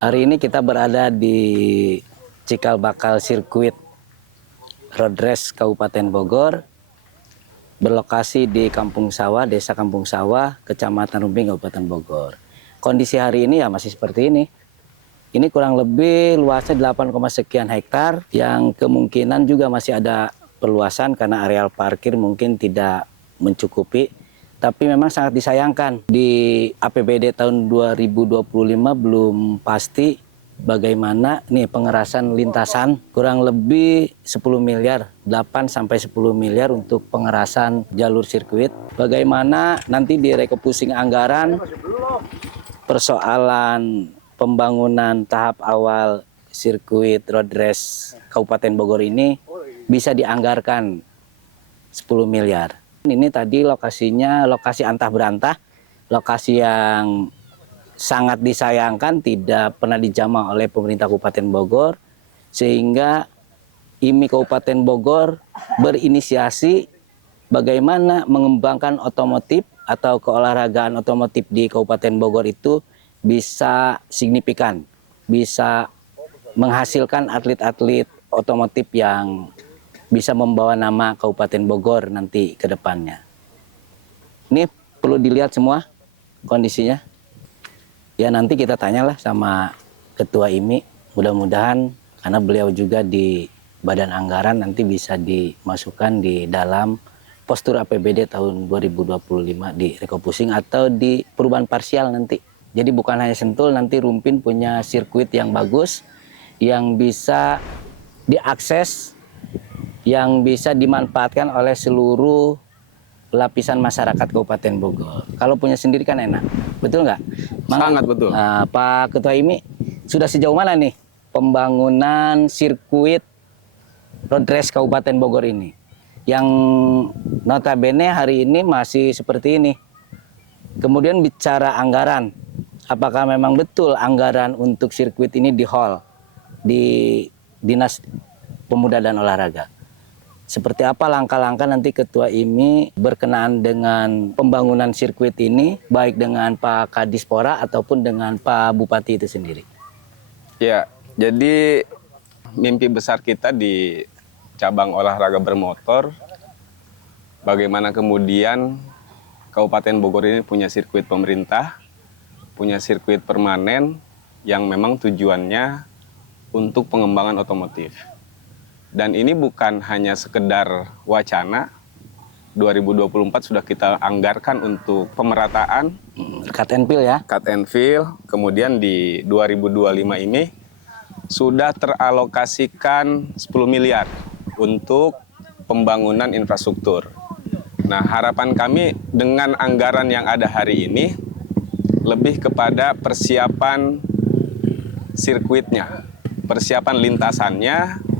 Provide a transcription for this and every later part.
Hari ini kita berada di Cikal Bakal Sirkuit Road Race Kabupaten Bogor, berlokasi di Kampung Sawah, Desa Kampung Sawah, Kecamatan Rumbing, Kabupaten Bogor. Kondisi hari ini ya masih seperti ini. Ini kurang lebih luasnya 8, sekian hektar, yang kemungkinan juga masih ada perluasan karena areal parkir mungkin tidak mencukupi. Tapi memang sangat disayangkan di APBD tahun 2025 belum pasti bagaimana nih pengerasan lintasan, kurang lebih 10 miliar, 8 sampai 10 miliar untuk pengerasan jalur sirkuit. Bagaimana nanti direfocusing anggaran persoalan pembangunan tahap awal sirkuit road race Kabupaten Bogor ini bisa dianggarkan 10 miliar. Ini tadi lokasinya lokasi antah berantah, lokasi yang sangat disayangkan tidak pernah dijamah oleh pemerintah Kabupaten Bogor, sehingga IMI Kabupaten Bogor berinisiasi bagaimana mengembangkan otomotif atau keolahragaan otomotif di Kabupaten Bogor itu bisa signifikan, bisa menghasilkan atlet-atlet otomotif yang bisa membawa nama Kabupaten Bogor nanti ke depannya. Ini perlu dilihat semua kondisinya. Ya nanti kita tanyalah sama Ketua IMI, mudah-mudahan karena beliau juga di Badan Anggaran nanti bisa dimasukkan di dalam postur APBD tahun 2025 di refocusing atau di perubahan parsial nanti. Jadi bukan hanya Sentul, nanti Rumpin punya sirkuit yang bagus, yang bisa diakses, yang bisa dimanfaatkan oleh seluruh lapisan masyarakat Kabupaten Bogor. Kalau punya sendiri kan enak, betul nggak? Sangat betul. Pak Ketua IMI, sudah sejauh mana nih pembangunan sirkuit road race Kabupaten Bogor ini? Yang notabene hari ini masih seperti ini. Kemudian bicara anggaran, apakah memang betul anggaran untuk sirkuit ini di hall di Dinas Pemuda dan Olahraga? Seperti apa langkah-langkah nanti Ketua IMI berkenaan dengan pembangunan sirkuit ini, baik dengan Pak Kadispora ataupun dengan Pak Bupati itu sendiri? Ya, jadi mimpi besar kita di cabang olahraga bermotor, bagaimana kemudian Kabupaten Bogor ini punya sirkuit pemerintah, punya sirkuit permanen yang memang tujuannya untuk pengembangan otomotif. Dan ini bukan hanya sekedar wacana, 2024 sudah kita anggarkan untuk pemerataan. Cut and fill ya? Cut and fill, kemudian di 2025 ini sudah teralokasikan 10 miliar untuk pembangunan infrastruktur. Nah, harapan kami dengan anggaran yang ada hari ini lebih kepada persiapan sirkuitnya, persiapan lintasannya,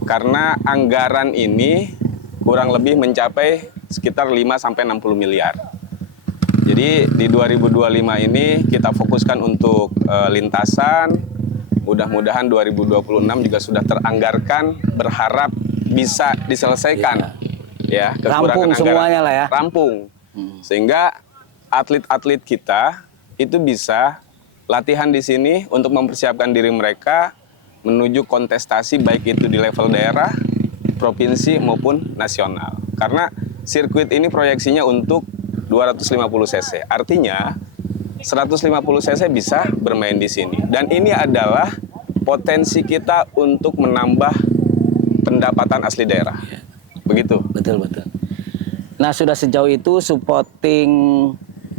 karena anggaran ini kurang lebih mencapai sekitar 5-60 miliar. Jadi di 2025 ini kita fokuskan untuk lintasan, mudah-mudahan 2026 juga sudah teranggarkan, berharap bisa diselesaikan. Ya, Rampung semuanya lah ya. Rampung. Sehingga atlet-atlet kita itu bisa latihan di sini untuk mempersiapkan diri mereka menuju kontestasi baik itu di level daerah, provinsi maupun nasional. Karena sirkuit ini proyeksinya untuk 250 cc. Artinya 150 cc bisa bermain di sini. Dan ini adalah potensi kita untuk menambah pendapatan asli daerah. Begitu. Betul. Nah, sudah sejauh itu supporting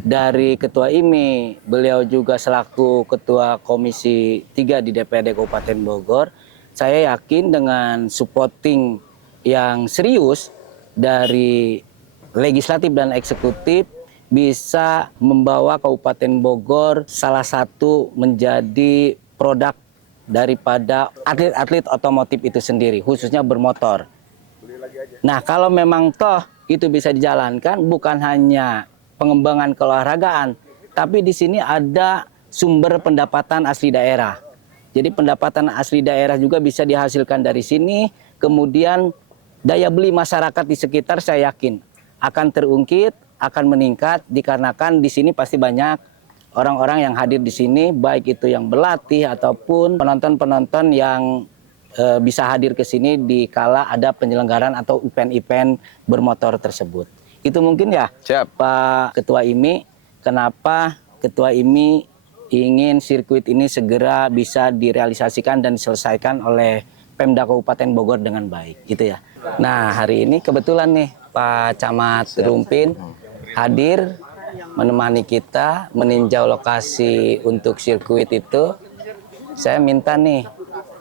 dari Ketua IMI, beliau juga selaku Ketua Komisi 3 di DPRD Kabupaten Bogor, saya yakin dengan supporting yang serius dari legislatif dan eksekutif bisa membawa Kabupaten Bogor salah satu menjadi produk daripada atlet-atlet otomotif itu sendiri, khususnya bermotor. Nah, kalau memang toh itu bisa dijalankan, bukan hanya pengembangan keolahragaan, tapi di sini ada sumber pendapatan asli daerah. Jadi pendapatan asli daerah juga bisa dihasilkan dari sini, kemudian daya beli masyarakat di sekitar saya yakin akan terungkit, akan meningkat dikarenakan di sini pasti banyak orang-orang yang hadir di sini, baik itu yang berlatih ataupun penonton-penonton yang bisa hadir ke sini di kala ada penyelenggaraan atau event-event bermotor tersebut. Itu mungkin ya, Siap. Pak Ketua IMI, kenapa Ketua IMI ingin sirkuit ini segera bisa direalisasikan dan diselesaikan oleh Pemda Kabupaten Bogor dengan baik, gitu ya. Nah, hari ini kebetulan nih Pak Camat Rumpin hadir menemani kita meninjau lokasi untuk sirkuit itu. Saya minta nih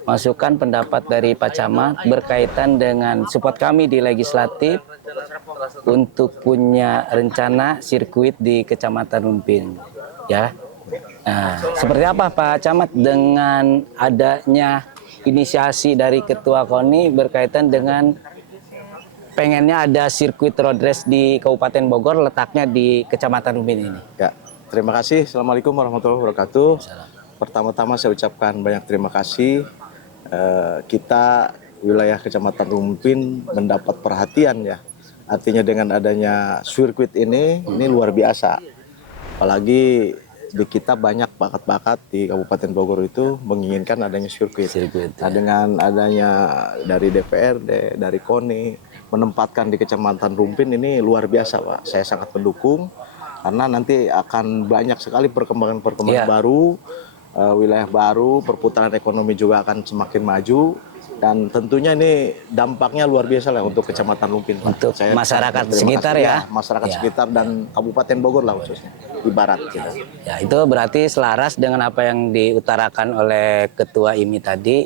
masukan pendapat dari Pak Camat berkaitan dengan support kami di legislatif untuk punya rencana sirkuit di Kecamatan Rumpin, ya. Nah, seperti apa Pak Camat dengan adanya inisiasi dari Ketua KONI berkaitan dengan pengennya ada sirkuit road race di Kabupaten Bogor letaknya di Kecamatan Rumpin ini? Ya, terima kasih. Assalamualaikum warahmatullahi wabarakatuh. Pertama-tama saya ucapkan banyak terima kasih. Kita wilayah Kecamatan Rumpin mendapat perhatian ya. Artinya dengan adanya sirkuit ini luar biasa. Apalagi di kita banyak bakat-bakat di Kabupaten Bogor itu menginginkan adanya sirkuit. Nah, dengan adanya dari DPRD, dari KONI menempatkan di Kecamatan Rumpin ini luar biasa, Pak. Saya sangat mendukung karena nanti akan banyak sekali perkembangan-perkembangan baru, wilayah baru, perputaran ekonomi juga akan semakin maju. Dan tentunya ini dampaknya luar biasa lah untuk Kecamatan Rumpin, Pak. Untuk masyarakat sekitar ya? Masyarakat sekitar dan Kabupaten Bogor lah khususnya, ibarat gitu. Ya, itu berarti selaras dengan apa yang diutarakan oleh Ketua IMI tadi.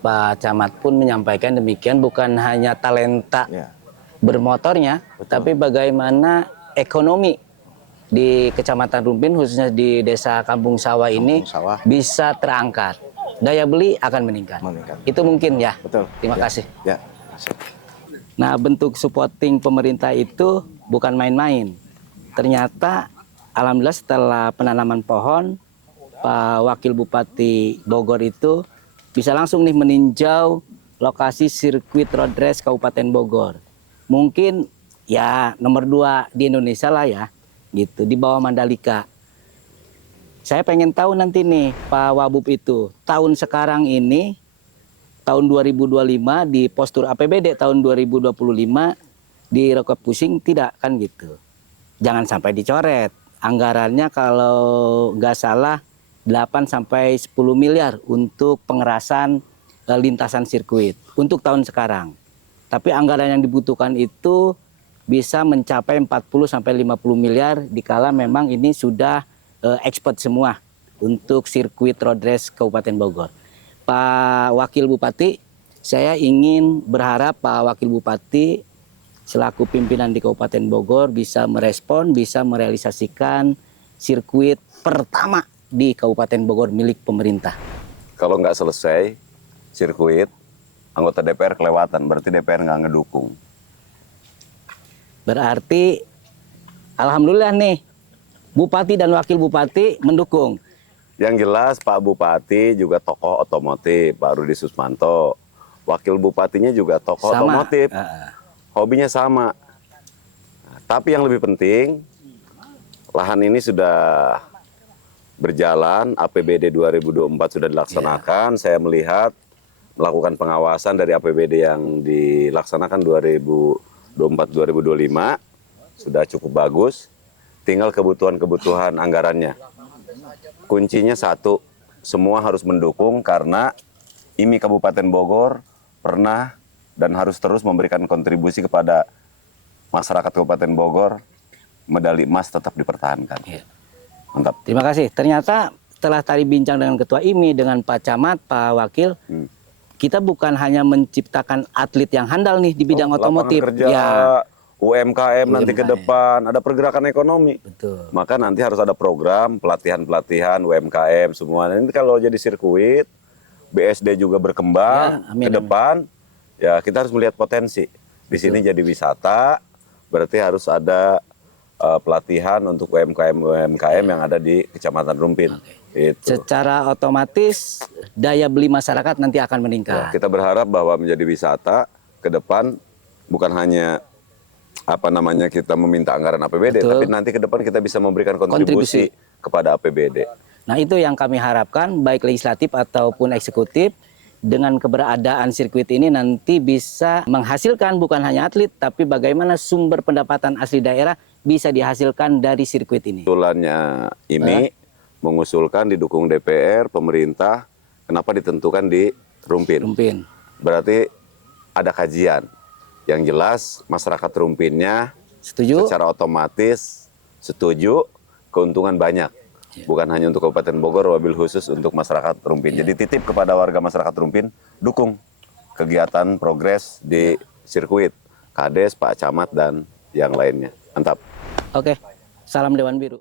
Pak Camat pun menyampaikan demikian, bukan hanya talenta bermotornya, tapi bagaimana ekonomi di Kecamatan Rumpin, khususnya di Desa Kampung Sawah ini bisa terangkat. Daya beli akan meningkat. Itu mungkin ya. Betul. Terima kasih. Ya. Nah, bentuk supporting pemerintah itu bukan main-main. Ternyata alhamdulillah setelah penanaman pohon, Pak Wakil Bupati Bogor itu bisa langsung nih meninjau lokasi sirkuit road race Kabupaten Bogor. Mungkin ya nomor 2 di Indonesia lah ya, gitu, di bawah Mandalika. Saya pengen tahu nanti nih Pak Wabub itu, tahun sekarang ini, tahun 2025 di postur APBD tahun 2025 direkod pusing tidak kan gitu. Jangan sampai dicoret. Anggarannya kalau nggak salah 8 sampai 10 miliar untuk pengerasan lintasan sirkuit untuk tahun sekarang. Tapi anggaran yang dibutuhkan itu bisa mencapai 40 sampai 50 miliar dikala memang ini sudah expert semua untuk sirkuit road race Kabupaten Bogor. Pak Wakil Bupati, saya ingin berharap Pak Wakil Bupati selaku pimpinan di Kabupaten Bogor bisa merespon, bisa merealisasikan sirkuit pertama di Kabupaten Bogor milik pemerintah. Kalau nggak selesai sirkuit, anggota DPR kelewatan, berarti DPR nggak ngedukung. Berarti alhamdulillah nih, Bupati dan Wakil Bupati mendukung. Yang jelas Pak Bupati juga tokoh otomotif, Pak Rudi Susmanto. Wakil Bupatinya juga tokoh otomotif, hobinya sama. Nah, tapi yang lebih penting, lahan ini sudah berjalan, APBD 2024 sudah dilaksanakan. Saya melihat melakukan pengawasan dari APBD yang dilaksanakan 2024-2025 sudah cukup bagus. Tinggal kebutuhan-kebutuhan anggarannya. Kuncinya satu, semua harus mendukung karena IMI Kabupaten Bogor pernah dan harus terus memberikan kontribusi kepada masyarakat Kabupaten Bogor. Medali emas tetap dipertahankan. Mantap. Terima kasih. Ternyata setelah tadi bincang dengan Ketua IMI, dengan Pak Camat, Pak Wakil, kita bukan hanya menciptakan atlet yang handal nih di bidang otomotif. Kerja, ya. UMKM nanti ke depan, ada pergerakan ekonomi. Betul. Maka nanti harus ada program pelatihan-pelatihan UMKM semua. Nanti kalau jadi sirkuit, BSD juga berkembang ke depan. Ya kita harus melihat potensi. Di sini jadi wisata, berarti harus ada pelatihan untuk UMKM yang ada di Kecamatan Rumpin. Itu. Secara otomatis daya beli masyarakat nanti akan meningkat. Ya, kita berharap bahwa menjadi wisata ke depan bukan hanya kita meminta anggaran APBD, tapi nanti ke depan kita bisa memberikan kontribusi kepada APBD. Nah, itu yang kami harapkan baik legislatif ataupun eksekutif dengan keberadaan sirkuit ini nanti bisa menghasilkan bukan hanya atlet, tapi bagaimana sumber pendapatan asli daerah bisa dihasilkan dari sirkuit ini. Usulannya IMI mengusulkan didukung DPR, pemerintah, kenapa ditentukan di Rumpin? Rumpin. Berarti ada kajian. Yang jelas masyarakat Rumpinnya Setuju? secara otomatis setuju, keuntungan banyak. Bukan hanya untuk Kabupaten Bogor, wabil khusus untuk masyarakat Rumpin. Jadi titip kepada warga masyarakat Rumpin, dukung kegiatan progres di sirkuit. Kades, Pak Camat, dan yang lainnya. Mantap. Oke, salam Dewan Biru.